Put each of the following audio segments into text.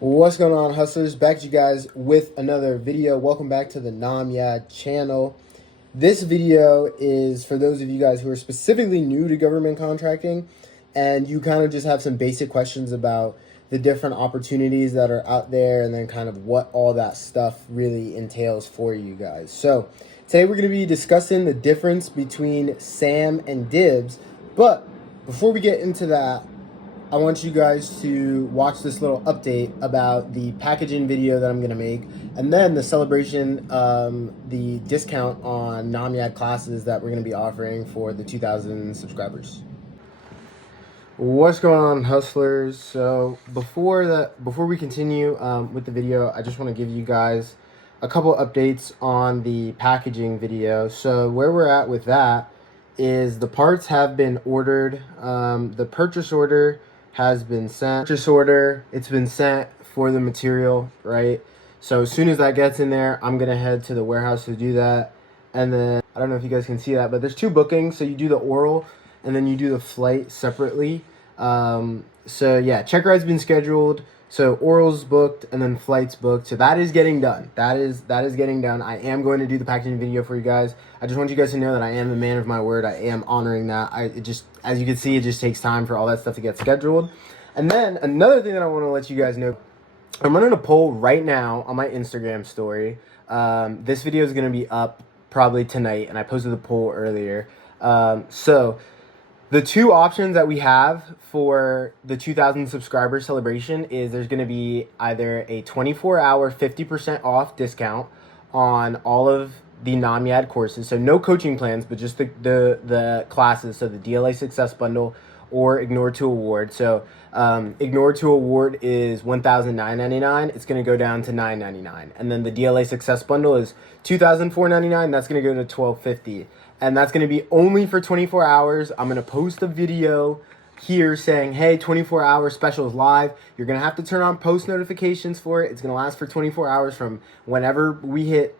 What's going on, hustlers? Back to you guys with another video. Welcome back to the Namyad channel. This video is for those of you guys who are specifically new to government contracting and you kind of just have some basic questions about the different opportunities that are out there and then kind of what all that stuff really entails for you guys. So today we're going to be discussing the difference between Sam and Dibs. But before we get into that, I want you guys to watch this little update about the packaging video that I'm going to make, and then the celebration, the discount on Namyad classes that we're going to be offering for the 2,000 subscribers. What's going on, hustlers? So before we continue with the video, I just want to give you guys a couple updates on the packaging video. So where we're at with that is the parts have been ordered. The purchase order has been sent. It's been sent for the material, right? So as soon as that gets in there, I'm gonna head to the warehouse to do that. And then I don't know if you guys can see that, but there's two bookings. So you do the oral and then you do the flight separately. So yeah, check ride's been scheduled. So oral's booked and then flight's booked. So that is getting done. That is getting done. I am going to do the packaging video for you guys. I just want you guys to know that I am a man of my word. I am honoring that. As you can see, it just takes time for all that stuff to get scheduled. And then another thing that I want to let you guys know, I'm running a poll right now on my Instagram story. This video is going to be up probably tonight, and I posted the poll earlier. So the two options that we have for the 2,000 subscriber celebration is there's going to be either a 24-hour 50% off discount on all of the Namyad courses. So no coaching plans, but just the classes. So the DLA Success Bundle or Ignore to Award. So Ignore to Award is $1,999. It's going to go down to $999. And then the DLA Success Bundle is $2,499. That's going to go to $1,250. And that's going to be only for 24 hours. I'm going to post a video here saying, hey, 24-hour special is live. You're going to have to turn on post notifications for it. It's going to last for 24 hours from whenever we hit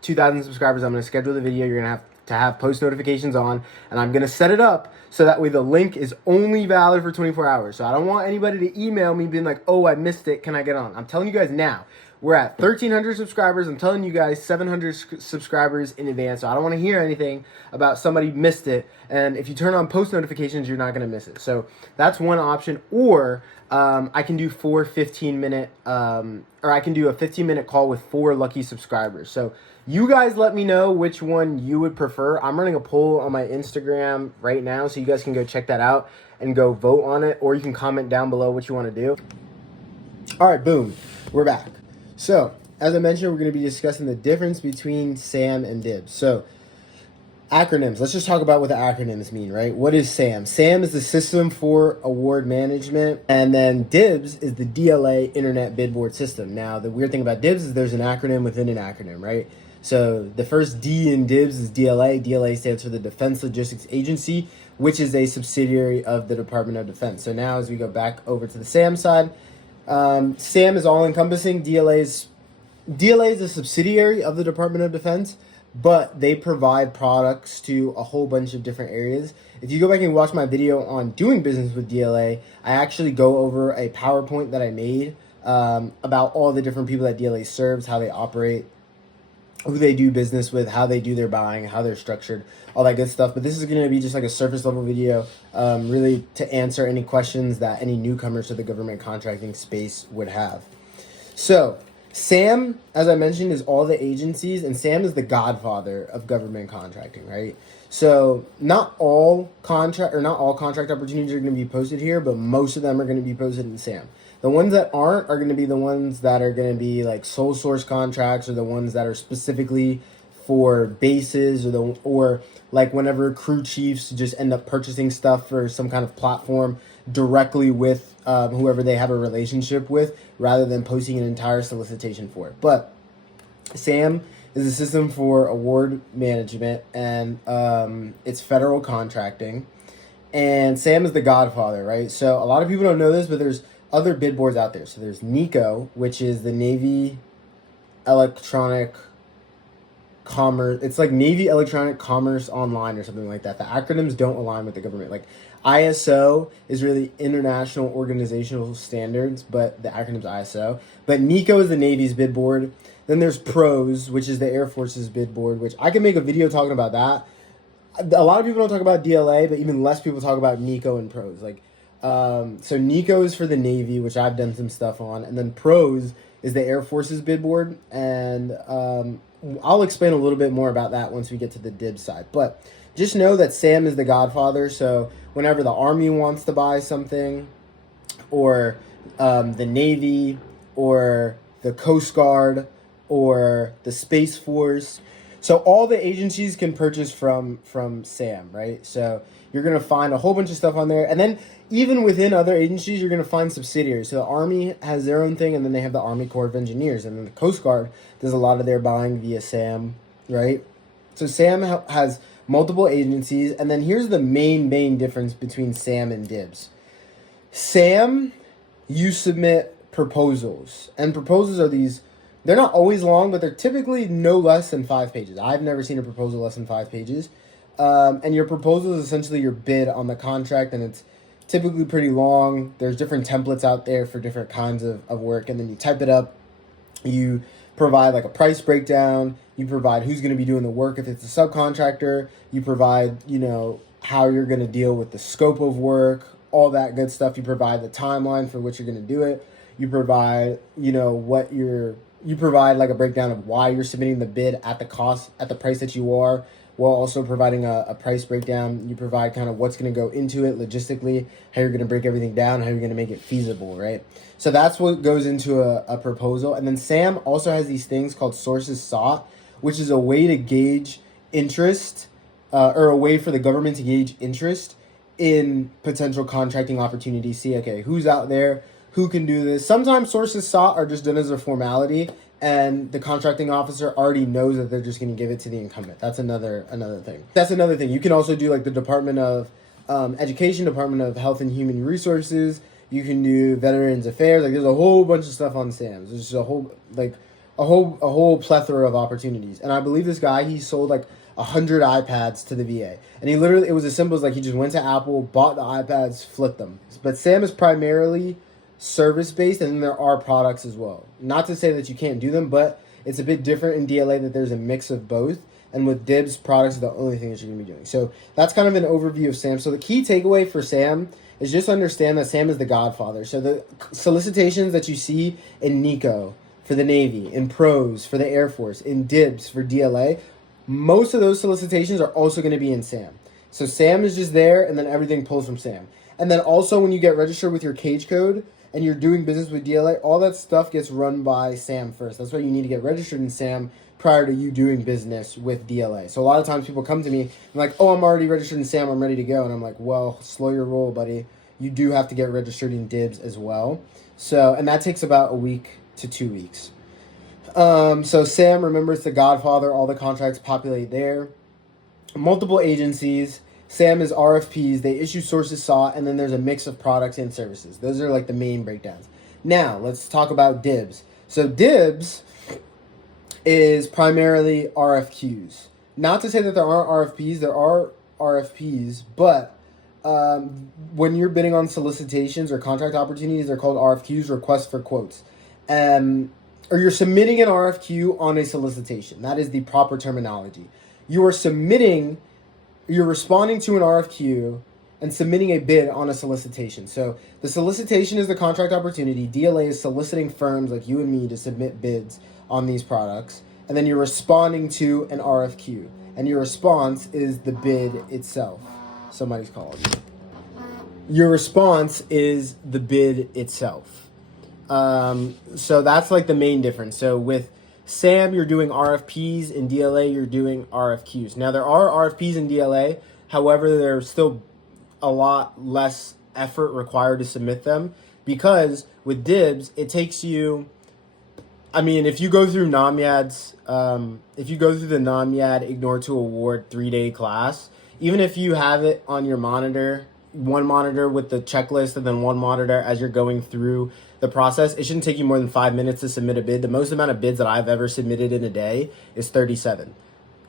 2,000 subscribers. I'm going to schedule the video. You're going to have post notifications on, and I'm going to set it up so that way the link is only valid for 24 hours. So I don't want anybody to email me being like, oh, I missed it. Can I get on? I'm telling you guys now. We're at 1,300 subscribers. I'm telling you guys 700 subscribers in advance. So I don't want to hear anything about somebody missed it. And if you turn on post notifications, you're not going to miss it. So that's one option. Or I can do or I can do a 15-minute call with 4 lucky subscribers. So you guys let me know which one you would prefer. I'm running a poll on my Instagram right now, so you guys can go check that out and go vote on it. Or you can comment down below what you want to do. All right, boom. We're back. So, as I mentioned, we're going to be discussing the difference between Sam and Dibs. So, acronyms. Let's just talk about what the acronyms mean, right? What is SAM? SAM is the System for Award Management, and then DIBBS is the DLA Internet Bid Board System. Now, the weird thing about DIBBS is there's an acronym within an acronym, right? So, the first D in DIBBS is DLA. DLA stands for the Defense Logistics Agency, which is a subsidiary of the Department of Defense. So, now as we go back over to the SAM side, SAM is all-encompassing. DLA is a subsidiary of the Department of Defense, but they provide products to a whole bunch of different areas. If you go back and watch my video on doing business with DLA, I actually go over a PowerPoint that I made about all the different people that DLA serves, how they operate, who they do business with, how they do their buying, how they're structured, all that good stuff. But this is going to be just like a surface level video, really to answer any questions that any newcomers to the government contracting space would have. So SAM, as I mentioned, is all the agencies, and SAM is the godfather of government contracting, right? So not all contract opportunities are going to be posted here, but most of them are going to be posted in SAM. The ones that aren't are going to be the ones that are going to be like sole source contracts, or the ones that are specifically for bases, or like whenever crew chiefs just end up purchasing stuff for some kind of platform directly with whoever they have a relationship with, rather than posting an entire solicitation for it. But SAM is a System for Award Management, and it's federal contracting. And SAM is the godfather, right? So a lot of people don't know this, but there's other bid boards out there. So there's NECO, which is the Navy Electronic Commerce. It's like Navy Electronic Commerce Online or something like that. The acronyms don't align with the government. Like, ISO is really International Organizational Standards, but the acronym's ISO. But NICO is the Navy's bid board. Then there's PROS, which is the Air Force's bid board, which I can make a video talking about that. A lot of people don't talk about DLA, but even less people talk about NICO and PROS. So NICO is for the Navy, which I've done some stuff on, and then PROS is the Air Force's bid board, and I'll explain a little bit more about that once we get to the DIBBS side. But just know that Sam is the godfather, so whenever the Army wants to buy something, or the Navy, or the Coast Guard, or the Space Force, so all the agencies can purchase from Sam, right? So you're going to find a whole bunch of stuff on there. And then even within other agencies, you're going to find subsidiaries. So the Army has their own thing, and then they have the Army Corps of Engineers. And then the Coast Guard does a lot of their buying via Sam, right? So Sam has multiple agencies. And then here's the main difference between Sam and DIBBS. Sam, you submit proposals. And proposals are these... They're not always long, but they're typically no less than 5 pages. I've never seen a proposal less than 5 pages. And your proposal is essentially your bid on the contract, and it's typically pretty long. There's different templates out there for different kinds of work, and then you type it up. You provide like a price breakdown. You provide who's going to be doing the work if it's a subcontractor. You provide, how you're going to deal with the scope of work, all that good stuff. You provide the timeline for which you're going to do it. You provide, you provide like a breakdown of why you're submitting the bid at the cost, at the price that you are, while also providing a price breakdown. You provide kind of what's going to go into it logistically, how you're going to break everything down, how you're going to make it feasible, right? So that's what goes into a proposal. And then Sam also has these things called sources sought, which is a way to gauge interest, or a way for the government to gauge interest in potential contracting opportunities. See, okay, who's out there? Who can do this? Sometimes sources sought are just done as a formality, and the contracting officer already knows that they're just going to give it to the incumbent. That's another thing. That's another thing. You can also do like the Department of Education, Department of Health and Human Resources. You can do Veterans Affairs. Like there's a whole bunch of stuff on SAMs. There's just a whole plethora of opportunities. And I believe this guy, he sold like 100 iPads to the VA. And it was as simple as like he just went to Apple, bought the iPads, flipped them. But Sam is primarily service-based, and then there are products as well. Not to say that you can't do them, but it's a bit different in DLA that there's a mix of both. And with DIBBS, products are the only thing that you're going to be doing. So that's kind of an overview of Sam. So the key takeaway for Sam is just understand that Sam is the godfather. So the solicitations that you see in NICO for the Navy, in PROS for the Air Force, in DIBBS for DLA, most of those solicitations are also going to be in Sam. So Sam is just there, and then everything pulls from Sam. And then also when you get registered with your cage code, and you're doing business with DLA, all that stuff gets run by Sam first. That's why you need to get registered in Sam prior to you doing business with DLA. So a lot of times people come to me and like, oh, I'm already registered in Sam, I'm ready to go. And I'm like, well, slow your roll, buddy. You do have to get registered in DIBBS as well. So, and that takes about a week to 2 weeks. So Sam, remember, it's the godfather. All the contracts populate there. Multiple agencies. Sam is RFPs, they issue sources sought, and then there's a mix of products and services. Those are like the main breakdowns. Now, let's talk about DIBBS. So DIBBS is primarily RFQs. Not to say that there aren't RFPs, there are RFPs, but when you're bidding on solicitations or contract opportunities, they're called RFQs, requests for quotes. Or you're submitting an RFQ on a solicitation. That is the proper terminology. You're responding to an RFQ and submitting a bid on a solicitation. So the solicitation is the contract opportunity. DLA is soliciting firms like you and me to submit bids on these products. And then you're responding to an RFQ. And your response is the bid itself. Somebody's calling me. Your response is the bid itself. So that's like the main difference. So with Sam, you're doing RFPs. In DLA, you're doing RFQs. Now, there are RFPs in DLA. However, there's still a lot less effort required to submit them because with DIBBS, it takes you... I mean, if you go through NAMYAD's, if you go through the NAMYAD Ignore to Award 3-day class, even if you have it on your monitor, one monitor with the checklist and then one monitor as you're going through the process, it shouldn't take you more than 5 minutes to submit a bid. The most amount of bids that I've ever submitted in a day is 37.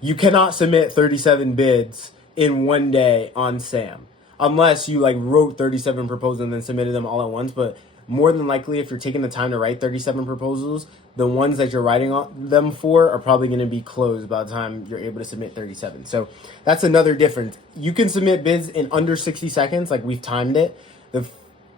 You cannot submit 37 bids in one day on SAM. unless you like wrote 37 proposals and then submitted them all at once. But more than likely, if you're taking the time to write 37 proposals, the ones that you're writing them for are probably going to be closed by the time you're able to submit 37. So that's another difference. You can submit bids in under 60 seconds, like we've timed it.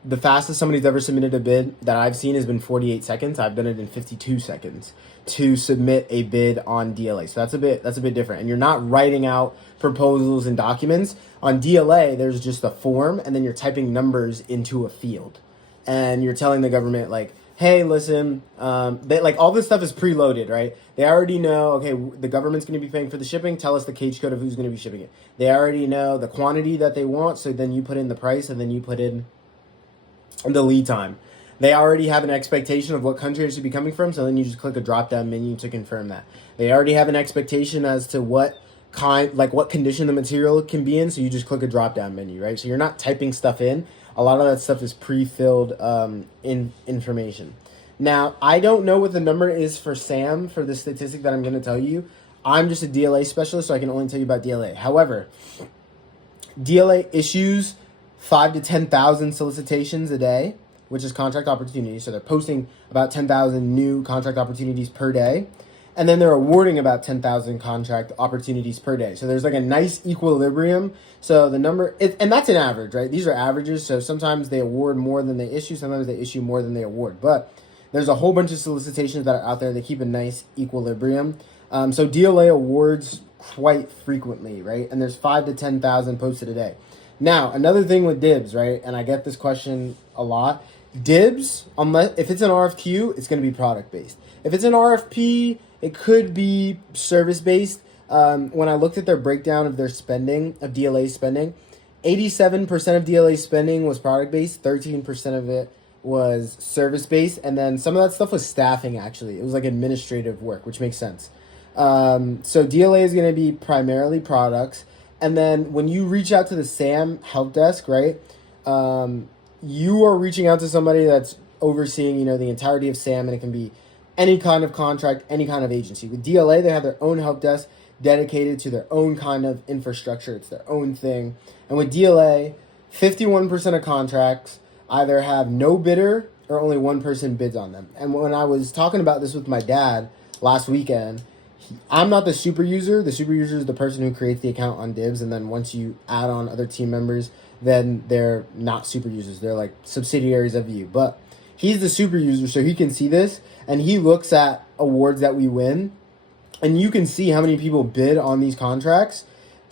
The fastest somebody's ever submitted a bid that I've seen has been 48 seconds. I've done it in 52 seconds to submit a bid on DLA. So that's a bit different. And you're not writing out proposals and documents. On DLA, there's just a form, and then you're typing numbers into a field. And you're telling the government, like, hey, listen, like all this stuff is preloaded, right? They already know, okay, the government's going to be paying for the shipping. Tell us the cage code of who's going to be shipping it. They already know the quantity that they want. So then you put in the price, and then you put in the lead time. They already have an expectation of what country it should be coming from, so then you just click a drop-down menu to confirm that. They already have an expectation as to what condition the material can be in, so you just click a drop-down menu, right? So you're not typing stuff in. A lot of that stuff is pre-filled information. Now, I don't know what the number is for Sam for the statistic that I'm going to tell you. I'm just a DLA specialist, so I can only tell you about DLA. However, DLA issues 5 to 10,000 solicitations a day, which is contract opportunities. So they're posting about 10,000 new contract opportunities per day. And then they're awarding about 10,000 contract opportunities per day. So there's like a nice equilibrium. So the number, and that's an average, right? These are averages. So sometimes they award more than they issue. Sometimes they issue more than they award. But there's a whole bunch of solicitations that are out there. They keep a nice equilibrium. So DLA awards quite frequently, right? And there's 5 to 10,000 posted a day. Now, another thing with DIBBS, right? And I get this question a lot. DIBBS, if it's an RFQ, it's going to be product-based. If it's an RFP, it could be service-based. When I looked at their breakdown of their spending, of DLA spending, 87% of DLA spending was product-based, 13% of it was service-based, and then some of that stuff was staffing, actually. It was like administrative work, which makes sense. So DLA is going to be primarily products. And then when you reach out to the SAM help desk, right, you are reaching out to somebody that's overseeing, the entirety of SAM, and it can be any kind of contract, any kind of agency. With DLA, they have their own help desk dedicated to their own kind of infrastructure. It's their own thing. And with DLA, 51% of contracts either have no bidder or only one person bids on them. And when I was talking about this with my dad last weekend, I'm not the super user. The super user is the person who creates the account on DIBBS, and then once you add on other team members, then they're not super users. They're like subsidiaries of you. But he's the super user, so he can see this, and he looks at awards that we win, and you can see how many people bid on these contracts.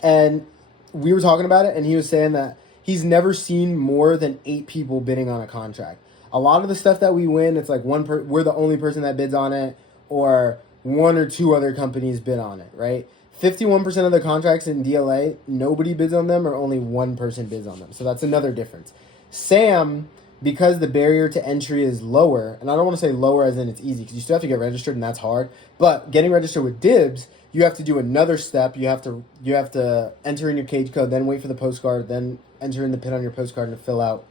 And we were talking about it, and he was saying that he's never seen more than 8 people bidding on a contract. A lot of the stuff that we win, it's like we're the only person that bids on it, or 1 or 2 other companies bid on it, right? 51% of the contracts in DLA, nobody bids on them, or only one person bids on them. So that's another difference. SAM, because the barrier to entry is lower, and I don't want to say lower as in it's easy, because you still have to get registered, and that's hard. But getting registered with DIBBS, you have to do another step. You have to enter in your cage code, then wait for the postcard, then enter in the PIN on your postcard and fill out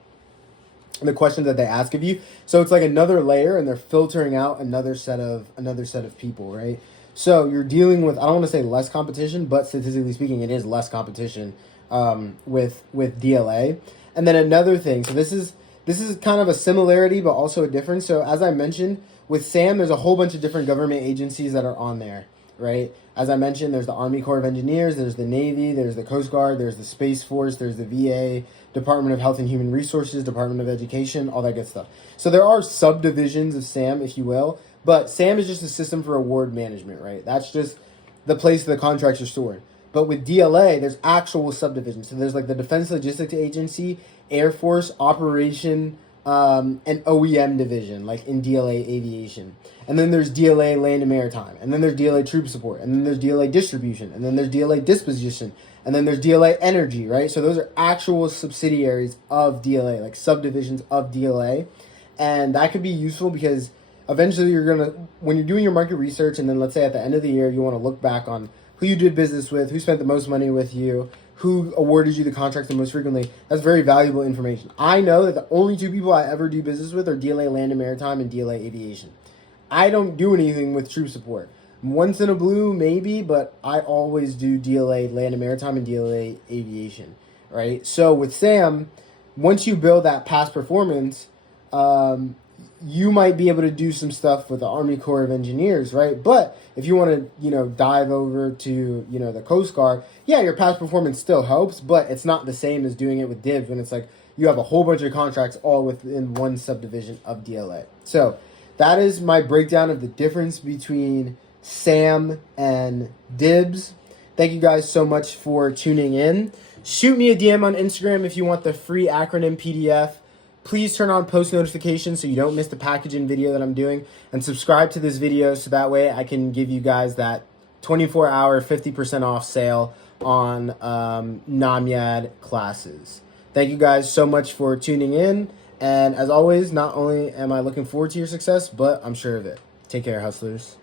the questions that they ask of you. So it's like another layer, and they're filtering out another set of people, right? So you're dealing with, I don't want to say less competition, but statistically speaking, it is less competition with DLA. And then another thing, so this is kind of a similarity, but also a difference. So as I mentioned, with SAM, there's a whole bunch of different government agencies that are on there, right? As I mentioned, there's the Army Corps of Engineers, there's the Navy, there's the Coast Guard, there's the Space Force, there's the VA, Department of Health and Human Resources, Department of Education, all that good stuff. So there are subdivisions of SAM, if you will, but SAM is just a system for award management, right? That's just the place the contracts are stored. But with DLA, there's actual subdivisions. So there's like the Defense Logistics Agency, Air Force, Operation, and OEM division, like in DLA Aviation. And then there's DLA Land and Maritime. And then there's DLA Troop Support. And then there's DLA Distribution. And then there's DLA Disposition. And then there's DLA Energy, right? So those are actual subsidiaries of DLA, like subdivisions of DLA. And that could be useful because eventually when you're doing your market research, and then let's say at the end of the year, you want to look back on who you did business with, who spent the most money with you, who awarded you the contract the most frequently. That's very valuable information. I know that the only 2 people I ever do business with are DLA Land and Maritime and DLA Aviation. I don't do anything with Troop Support. Once in a blue, maybe, but I always do DLA Land and Maritime and DLA Aviation. right? So with Sam, once you build that past performance, you might be able to do some stuff with the Army Corps of Engineers, right? But if you want to, dive over to, the Coast Guard, yeah, your past performance still helps, but it's not the same as doing it with DIBBS when it's like you have a whole bunch of contracts all within one subdivision of DLA. So that is my breakdown of the difference between Sam and DIBBS. Thank you guys so much for tuning in. Shoot me a DM on Instagram if you want the free acronym PDF. Please turn on post notifications so you don't miss the packaging video that I'm doing. And subscribe to this video so that way I can give you guys that 24-hour 50% off sale on NAMYAD classes. Thank you guys so much for tuning in. And as always, not only am I looking forward to your success, but I'm sure of it. Take care, hustlers.